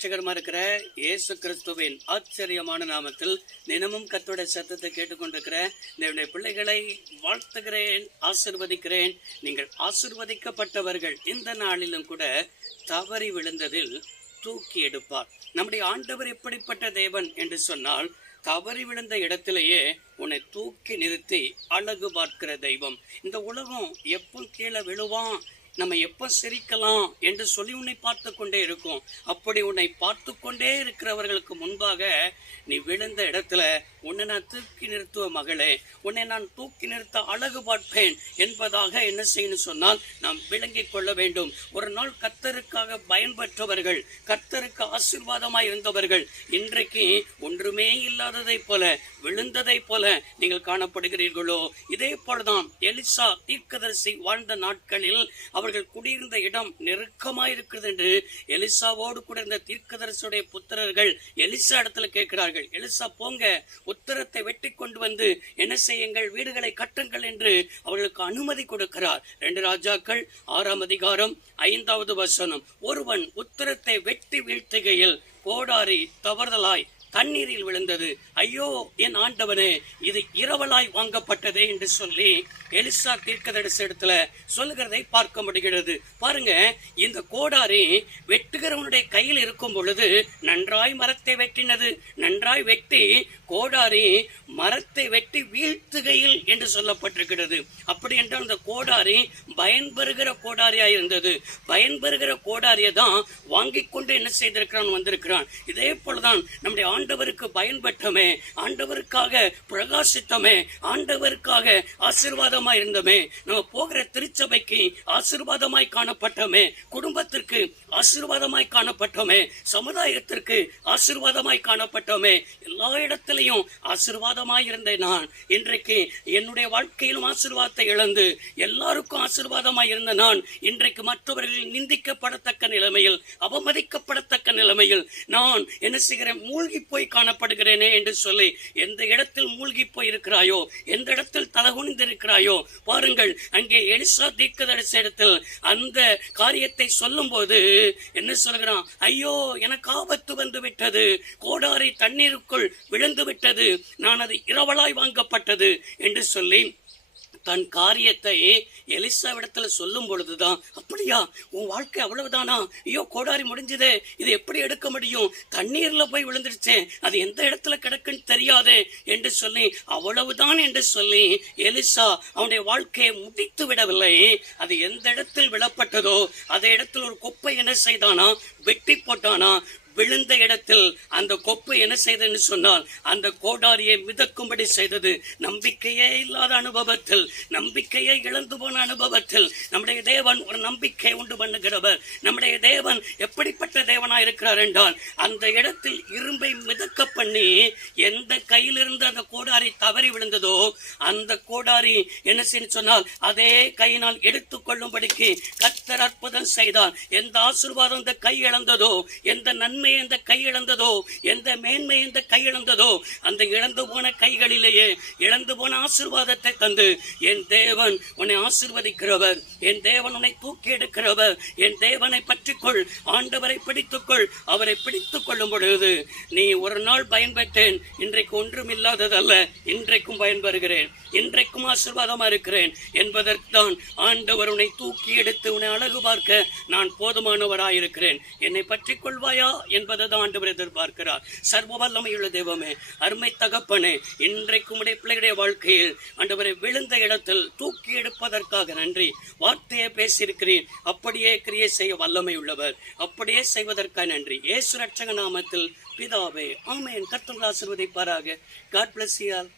ரட்சகரமா இருக்கிற இயேசு கிறிஸ்துவின் ஆச்சரியமான நாமத்தில் தினமும் கர்த்தருடைய சத்தத்தை கேட்டுக்கொண்டிருக்கிற என்னுடைய பிள்ளைகளை வாழ்த்துகிறேன், ஆசீர்வதிக்கிறேன். நீங்கள் ஆசீர்வதிக்கப்பட்டவர்கள். இந்த நாளிலும் கூட தவறி விழுந்ததில் தூக்கி எடுப்பார். நம்முடைய ஆண்டவர் எப்படிப்பட்ட தேவன் என்று சொன்னால், தவறி விழுந்த இடத்திலேயே உன்னை தூக்கி நிறுத்தி அழகு பார்க்கிற தெய்வம். இந்த உலகம் எப்போ கீழே விழுவான், நம்ம எப்போ சிரிக்கலாம் என்று சொல்லி உன்னை பார்த்து கொண்டே இருக்கும். அப்படி உன்னை பார்த்து கொண்டே இருக்கிறவர்களுக்கு முன்பாக நீ விழுந்த இடத்துல உன்னை நான் தூக்கி நிறுத்துவ மகளே, உன்னை நான் தூக்கி நிறுத்த அழகு பார்ப்பேன் என்பதாக என்ன செய்யணும் சொன்னால் நாம் விளங்கிக் கொள்ள வேண்டும். ஒரு நாள் கர்த்தருக்காக பயன்பெற்றவர்கள், கர்த்தருக்கு ஆசீர்வாதமாய் இருந்தவர்கள், இன்றைக்கு ஒன்றுமே இல்லாததை போல, விழுந்ததை போல நீங்கள் காணப்படுகிறீர்களோ? இதே போலதான் எலிசா தீர்க்கதரிசி வாழ்ந்த நாட்களில் அவர்கள் குடியிருந்த இடம் நெருக்கமாயிருக்கிறது என்று எலிசாவோடு கூட இருந்த தீர்க்கதரிசியுடைய புத்திரர்கள் எலிசா இடத்துல கேட்கிறார்கள். எலிசா, போங்க, உத்தரத்தை வெட்டி கொண்டு வந்து என்ன செய்யுங்கள், வீடுகளை கட்டுங்கள் என்று அவர்களுக்கு அனுமதி கொடுக்கிறார். 2 ராஜாக்கள் 6ஆம் அதிகாரம் 5வது வசனம். ஒருவன் உத்தரத்தை வெட்டி வீழ்த்துகையில் கோடாரி தவறுதலாய் தண்ணீரில் விழுந்தது. ஐயோ என் ஆண்டவனே, இது இரவலாய் வாங்கப்பட்டதே என்று சொல்லி எலிசா தீர்க்கதரிசி இடத்துல சொல்லுகிறதை பார்க்க முடிகிறது. பாருங்க, இந்த கோடாரி வெட்டுகிறவனுடைய கையில் இருக்கும் பொழுது நன்றாய் மரத்தை வெட்டினது. நன்றாய் வெட்டி கோடாரி மரத்தை வெட்டி வீழ்த்துகையில் என்று சொல்லப்பட்டிருக்கிறது. அப்படி என்றால் அந்த கோடாரி பயன்பெறுகிற கோடாரியா இருந்தது. பயன்பெறுகிற கோடாரியை தான் வாங்கி கொண்டு என்ன செய்திருக்கிறான், வந்திருக்கிறான். இதே போலதான் நம்முடைய ஆண்டவருக்கு பயன்பெற்றமே, ஆண்டவருக்காக பிரகாசித்தமே, ஆண்டவருக்காக ஆசீர்வாதமாய் இருந்தமே, நம்ம போகிற திருச்சபைக்கு ஆசீர்வாதமாய் காணப்பட்டமே, குடும்பத்திற்கு ஆசீர்வாதமாய் காணப்பட்டோமே, சமுதாயத்திற்கு ஆசீர்வாதமாய் காணப்பட்டோமே, எல்லா இடத்திலையும் ஆசீர்வாதமாய் இருந்தேன் நான். இன்றைக்கு என்னுடைய வாழ்க்கையிலும் ஆசீர்வாதத்தை இழந்து எல்லாருக்கும் ஆசீர்வாதமாய் இருந்த நான் இன்றைக்கு மற்றவர்கள் நிந்திக்கப்படத்தக்க நிலைமையில், அவமதிக்கப்படத்தக்க நிலைமையில் நான் என்ன செய்கிறேன், மூழ்கி போய் காணப்படுகிறேனே என்று சொல்லி எந்த இடத்தில் மூழ்கி போய் இருக்கிறாயோ, எந்த இடத்தில் தலகுனிந்து இருக்கிறாயோ, பாருங்கள், அங்கே எலிசா தீர்க்கதரிசி இடத்தில் அந்த காரியத்தை சொல்லும் போது என்ன சொல்கிறான், ஐயோ எனக்கு ஆபத்து வந்து விட்டது, கோடாரி தண்ணீருக்குள் விழுந்து விட்டது, நான் அது இரவலாய் வாங்கப்பட்டது என்று சொல்லி தன் காரியத்தை எலிசா இடத்துல சொல்லும் பொழுதுதான், அப்படியா உன் வாழ்க்கை அவ்வளவுதானா, ஐயோ கோடாரி முடிஞ்சதே, இது எப்படி எடுக்க முடியும், தண்ணீர்ல போய் விழுந்துருச்சே, அது எந்த இடத்துல கிடக்குன்னு தெரியாதே என்று சொல்லி, அவ்வளவுதான் என்று சொல்லி எலிசா அவனுடைய வாழ்க்கையை முடித்து விடவில்லை. அது எந்த இடத்தில் விடப்பட்டதோ அதே இடத்தில் ஒரு குப்பை என்ன செய்தானா, வெட்டி போட்டானா. விழுந்த இடத்தில் அந்த கொப்பு என்ன செய்ததுன்னு சொன்னால் அந்த கோடாரியை மிதக்கும்படி செய்தது. நம்பிக்கையே இல்லாத அனுபவத்தில், நம்பிக்கையை இழந்து போன அனுபவத்தில் நம்முடைய தேவன் ஒரு நம்பிக்கை உண்டு பண்ணுகிறவர். நம்முடைய தேவன் எப்படிப்பட்ட தேவனாய் இருக்கிறார் என்றால், அந்த இடத்தில் இரும்பை மிதக்க பண்ணி எந்த கையிலிருந்து அந்த கோடாரி தவறி விழுந்ததோ அந்த கோடாரி என்ன செய்ய சொன்னால் அதே கையினால் எடுத்துக் கொள்ளும்படிக்கு கர்த்தர் அற்புதம் செய்தார். எந்த ஆசீர்வாதம் இந்த கை இழந்ததோ, எந்த நன்மை இந்த கை இழந்ததோ, எந்த மேன்மை இந்த கை இழந்ததோ, அந்த இழந்து போன கைகளிலேயே இழந்து போன ஆசீர்வாதத்தை தந்து, என் தேவன் உன்னை ஆசீர்வதிக்கிறவர், என் தேவன் உன்னை தூக்கி எடுக்கிறவர், என் தேவனை பற்றிக்கொள், ஆண்டவரை பிடித்துக்கொள். அவரை பிடித்துக் கொள்ளும் பொழுது நீ ஒரு நாள் பயன்பெற்றேன், இன்றைக்கு ஒன்றும் இல்லாததல்ல, இன்றைக்கும் பயன்பெறுகிறேன், இன்றைக்கும் ஆசீர்வாதமா இருக்கிறேன் என்பதற்கு தான் ஆண்டவர் உன்னை தூக்கி எடுத்து உன்னை அழகு பார்க்க நான் போதுமானவராயிருக்கிறேன், என்னை பற்றிக் கொள்வாயா என்பதுதான் ஆண்டவர் எதிர்பார்க்கிறார். சர்வ வல்லமையுள்ள தெய்வமே, அருமை தகப்பனே, இன்றைக்கும் உடைய பிள்ளைகளுடைய வாழ்க்கையில் ஆண்டவரை விழுந்த இடத்தில் தூக்கி எடுப்பதற்காக நன்றி. வார்த்தையை பேசியிருக்கிறேன், அப்படியே கிரியை செய்ய வல்லமை உள்ளவர், அப்படியே செய்வதற்காக நன்றி. இயேசு ரட்சக நாமத்தில் பிதாவே, ஆமென். கர்த்தர் ஆசீர்வதிப்பாராக. God bless you all.